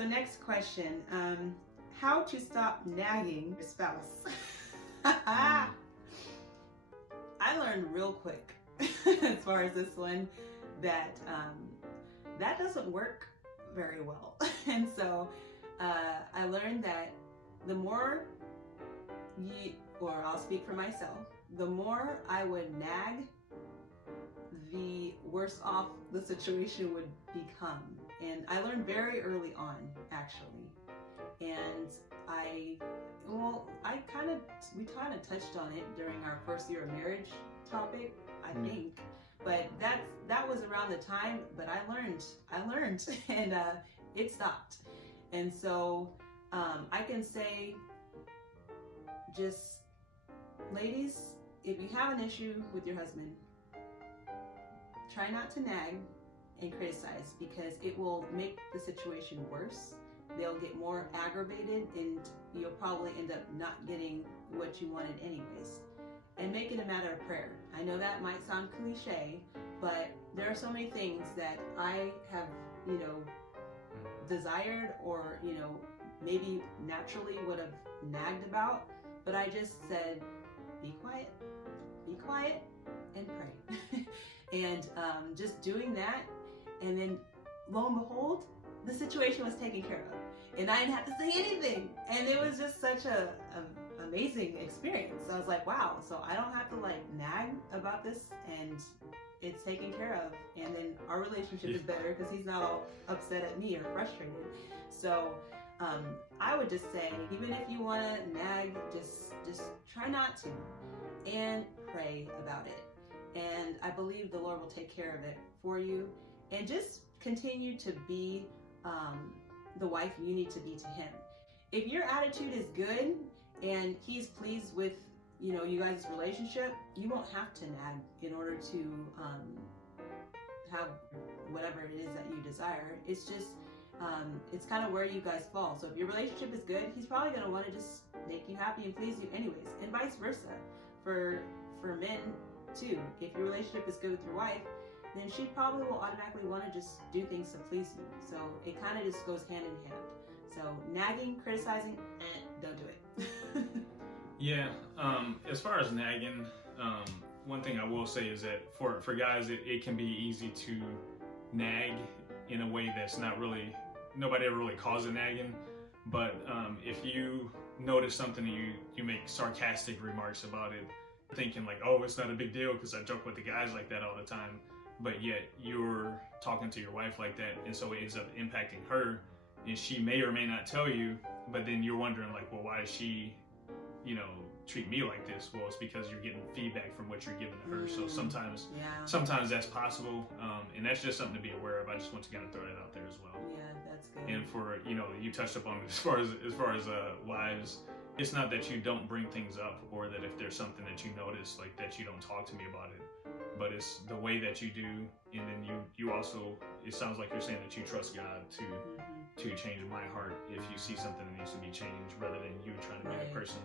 So next question, how to stop nagging your spouse? I learned real quick as far as this one that that doesn't work very well. And so I learned that the more I'll speak for myself, the more I would nag, the worse off the situation would become. And I learned very early on, actually. And we kind of touched on it during our first year of marriage topic, I think. But that was around the time, but I learned, and it stopped. And so I can say, just ladies, if you have an issue with your husband, try not to nag and criticize, because it will make the situation worse. They'll get more aggravated, and you'll probably end up not getting what you wanted anyways. And make it a matter of prayer. I know that might sound cliche, but there are so many things that I have, desired, or, maybe naturally would have nagged about, but I just said, be quiet, and pray. And just doing that, and then lo and behold, the situation was taken care of, and I didn't have to say anything, and it was just such a amazing experience. So I was like, wow, so I don't have to nag about this, and it's taken care of, and then our relationship is better because he's not all upset at me or frustrated. So I would just say, even if you want to nag, just try not to, and pray about it. And I believe the Lord will take care of it for you. And just continue to be the wife you need to be to him. If your attitude is good and he's pleased with you guys' relationship, you won't have to nag in order to have whatever it is that you desire. It's just it's kind of where you guys fall. So if your relationship is good, he's probably going to want to just make you happy and please you anyways, and vice versa for men too. If your relationship is good with your wife, then she probably will automatically want to just do things to please you. So it kind of just goes hand in hand. So nagging, criticizing, don't do it. Yeah, as far as nagging, one thing I will say is that for guys, it can be easy to nag in a way that's nobody ever really calls it nagging. But if you notice something and you make sarcastic remarks about it, thinking oh, it's not a big deal because I joke with the guys like that all the time, but yet you're talking to your wife like that, and so it ends up impacting her, and she may or may not tell you, but then you're wondering well, why does she treat me like this? Well, it's because you're getting feedback from what you're giving to her. So sometimes that's possible, and that's just something to be aware of. I just want to kind of throw that out there as well. Yeah, that's good. And for you touched upon it as far as wives, it's not that you don't bring things up, or that if there's something that you notice that you don't talk to me about it, but it's the way that you do. And then you also, it sounds like you're saying that you trust God to change my heart if you see something that needs to be changed, rather than you trying to be the person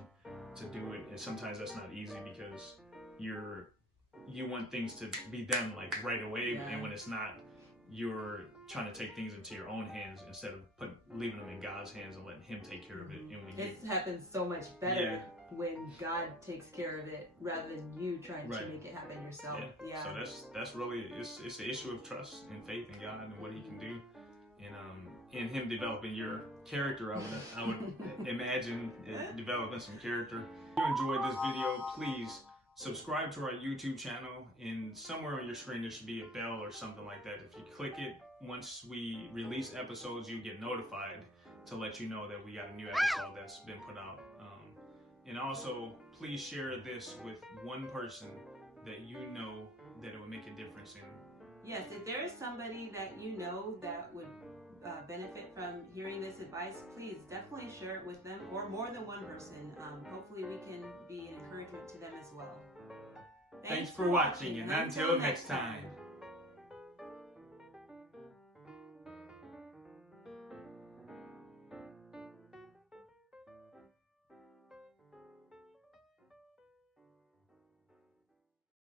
to do it. And sometimes that's not easy because you want things to be done right away, and when it's not, you're trying to take things into your own hands instead of leaving them in God's hands and letting him take care of it. And when it happens so much better when God takes care of it rather than you trying to make it happen yourself. Yeah. So that's really, it's an issue of trust and faith in God and what he can do. And in him developing your character, I would imagine developing some character. If you enjoyed this video, please subscribe to our YouTube channel, and somewhere on your screen there should be a bell or something like that. If you click it, once we release episodes, you get notified to let you know that we got a new episode that's been put out. And also, please share this with one person that you know that it would make a difference in. Yes, if there is somebody that you know that would benefit from hearing this advice, please definitely share it with them, or more than one person. Hopefully we can be an encouragement to them as well. Thanks for watching, and until next time.